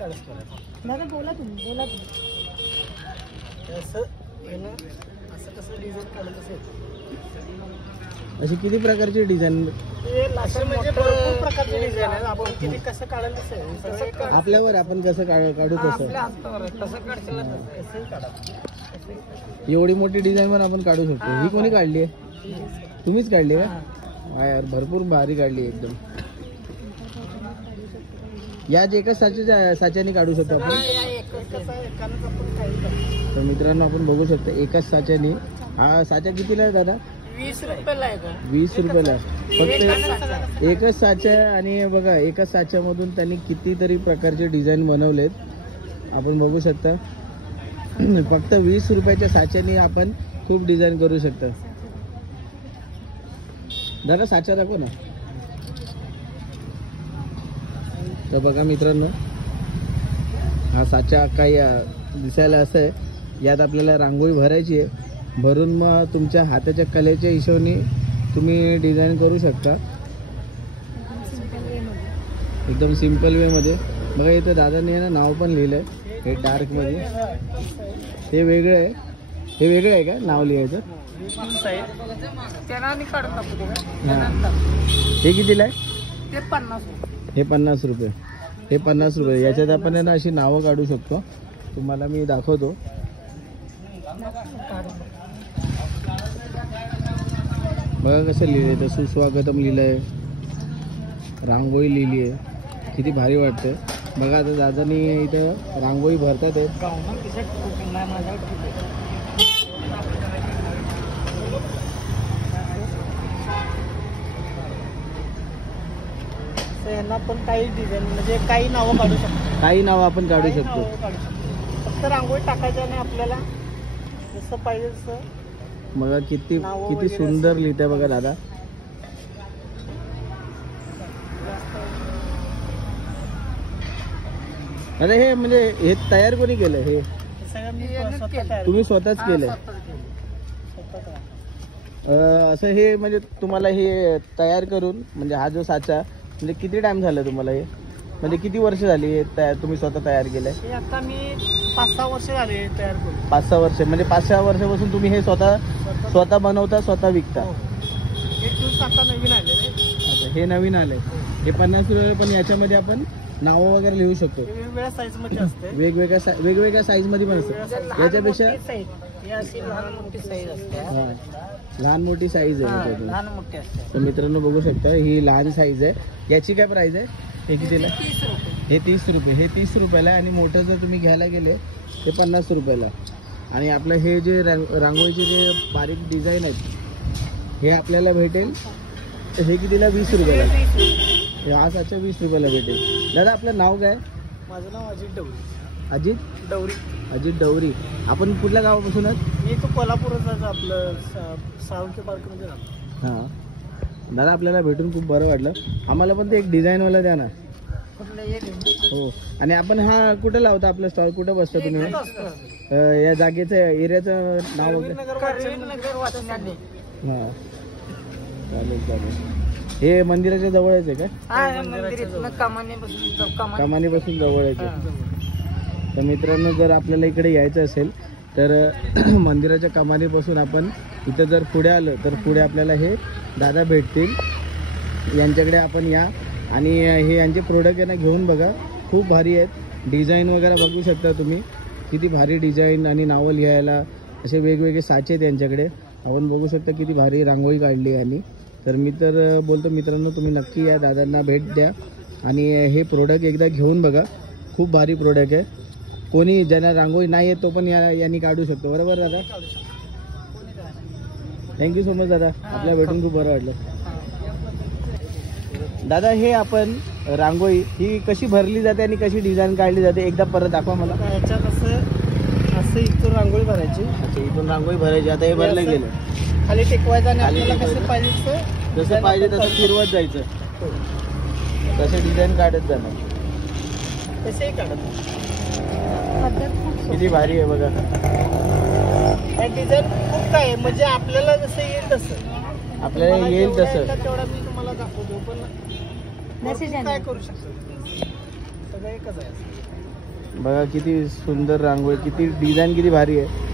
काढच करायचं दादा बोला तुम्ही असं कसं डिझाईन काढत असेल. अशी किती प्रकारची डिझाईन? ते लासून म्हणजे भरपूर प्रकारचे डिझाईन आहे. आपण किती कसं काढायला असेल आपल्यावर, आपण कसं काढू तसं. आपल्या हातावर आहे. कसं काढशील तसंही काढा. एवढी मोठी डिझाईन पण आपण काढू शकतो. ही कोणी काढली आहे? तुम्हीच काढली का? हा यार, भरपूर भारी काढली एकदम. याच एकच साच्याने काढू शकतो आपण. तर मित्रांनो, आपण बघू शकतो एकाच साच्याने. हा साचा कितीला आहे दादा? 20 रुपयाला आहे का? 20 रुपयाला. फक्त एकच साचा आहे. आणि बघा, एकाच साच्यामधून त्यांनी कितीतरी प्रकारचे डिझाईन बनवलेत. आपण बघू शकता. फक्त 20 रुपयाच्या साच्याने आपण खूप डिझाईन करू शकता. दादा साचा दाखव ना. तर बघा मित्रांनो, हा साचा काही दिसायला असं आहे. यात आपल्याला रांगोळी भरायची आहे. भरून मग तुमच्या हाताच्या कलेच्या हिशोबाने तुम्ही डिझाईन करू शकता एकदम सिंपल वे मध्ये. बघा इथं दादाने ना नाव पण लिहिलंय. हे डार्क मध्ये. हे वेगळं आहे. हे वेगळं आहे का नाव लिहायचं? हे कितीला आहे? ते 50. हे 50 रुपये. हे 50 रुपये. याच्यात आपण आहे ना अशी नावं काढू शकतो. तुम्हाला मी दाखवतो. बघा कसं लिहिलंय. तर सुस्वागतम लिहिलंय, रांगोळी लिहिली आहे. किती भारी वाटतं. बघा आता दादानी इथं रांगोळी भरतात आहेत. यांना पण काही डिझाईन म्हणजे काही नावं काढू शकतो. काही नावं आपण काढू शकतो. फक्त रांगोळी टाकायची आणि आपल्याला जसं पाहिजे तसं. बघा किती सुंदर लिहित आहे बघा दादा. अरे हे म्हणजे हे तयार कोणी केलं? हे तुम्ही स्वतःच केलंय? असं हे म्हणजे तुम्हाला हे तयार करून म्हणजे हा जो साचा म्हणजे किती टाइम झाला तुम्हाला? हे म्हणजे किती वर्ष झाली हे तुम्ही स्वतः तयार केलंय? आता मी 5-6 वर्ष झाले तयार करून. 5-6 वर्ष म्हणजे 5-6 वर्षापासून तुम्ही हे स्वतः बनवता, स्वतः विकता? हे टूल्स आता नवीन आले. अच्छा, हे नवीन आले. हे 50 रुपये. पण याच्यामध्ये आपण नावं वगैरे लिहू शकतो. वेगवेगळ्या साईज मध्ये असते. वेगवेगळ्या साईज मध्ये पण असतं. याच्यापेक्षा लहान मोठी साईज असते. हा, लहान मोठी साईज आहे. लहान मोठी असते. तर मित्रांनो बघू शकता, ही लहान साईज आहे. याची काय प्राइस आहे? हे कितीला? 30 रुपये. हे 30 रुपये. हे 30 रुपयाला आहे. आणि मोठं जर तुम्ही घ्यायला गेले ते 50 रुपयाला. आणि आपलं हे जे रांगोळीचे जे बारीक डिझाईन आहेत हे आपल्याला भेटेल. हे कितीला? 20 रुपयाला. हा साचा 20 रुपयाला भेटेल. दादा आपलं नाव काय? माझं नाव अजित डवरी. अजित डवरी. आपण कुठल्या गावापासून आहात? मी तो कोल्हापूरच आपलं साळुंखे पार्क मध्ये राहतो. हां दादा, आपल्याला भेटून खूप बरं वाटलं. आम्हाला पण ते एक डिझाईनवाला द्या ना. हो. आणि आपण हा कुठं लावता? आपलं स्टॉल कुठं बसता तुम्ही? या जागेचं एरियाचं नाव वगैरे? हां चालेल. हे मंदिराच्या जवळच आहे का? कमानीपासून जवळ आहे. तर मित्रांनो, जर आपल्याला इकडे यायचं असेल तर मंदिराच्या कमानीपासून आपण इथं जर पुढे आलं तर पुढे आपल्याला हे दादा भेटतील. यांच्याकडे आपण या आणि हे यांचे प्रोडक्ट आहे ना घेऊन बघा. खूप भारी आहेत. डिझाईन वगैरे बघू शकता तुम्ही. किती भारी डिझाईन आणि नावं लिहायला असे वेगवेगळे साचे आहेत यांच्याकडे. आपण बघू शकता किती भारी रांगोळी काढली. आणि तर मी तर बोलतो मित्रांनो, तुम्ही नक्की या, दादांना भेट द्या आणि हे प्रोडक्ट एकदा घेऊन बघा. खूप भारी प्रोडक्ट आहे. कोणी ज्यांना रांगोळी नाही येत तो पण यांनी काढू शकतो. बरोबर दादा? थँक्यू सो मच दादा. आपल्या भेटून खूप बरं वाटलं. दादा, हे आपण रांगोळी ही कशी भरली जाते आणि कशी डिझाईन काढली जाते एकदा परत दाखवा मला. याच्यात असं इथून रांगोळी भरायची. अच्छा, इथून रांगोळी भरायची. आता हे भरलं गेलं. खाली टेकवायचं आणि आपल्याला कसं पाहिजे जसं पाहिजे तसं फिरवत जायचं. तसे डिझाईन काढत जाणार. तसेही काढत. किती भारी आहे बघा. डिझाईन खूप काय म्हणजे आपल्याला जसं येईल तसं. आपल्याला येईल तसं. तेवढा मी तुम्हाला दाखवतो. पण काय करू शकतो? सगळं एकच आहे. बघा किती सुंदर रांगोळी, किती डिझाईन किती भारी आहे.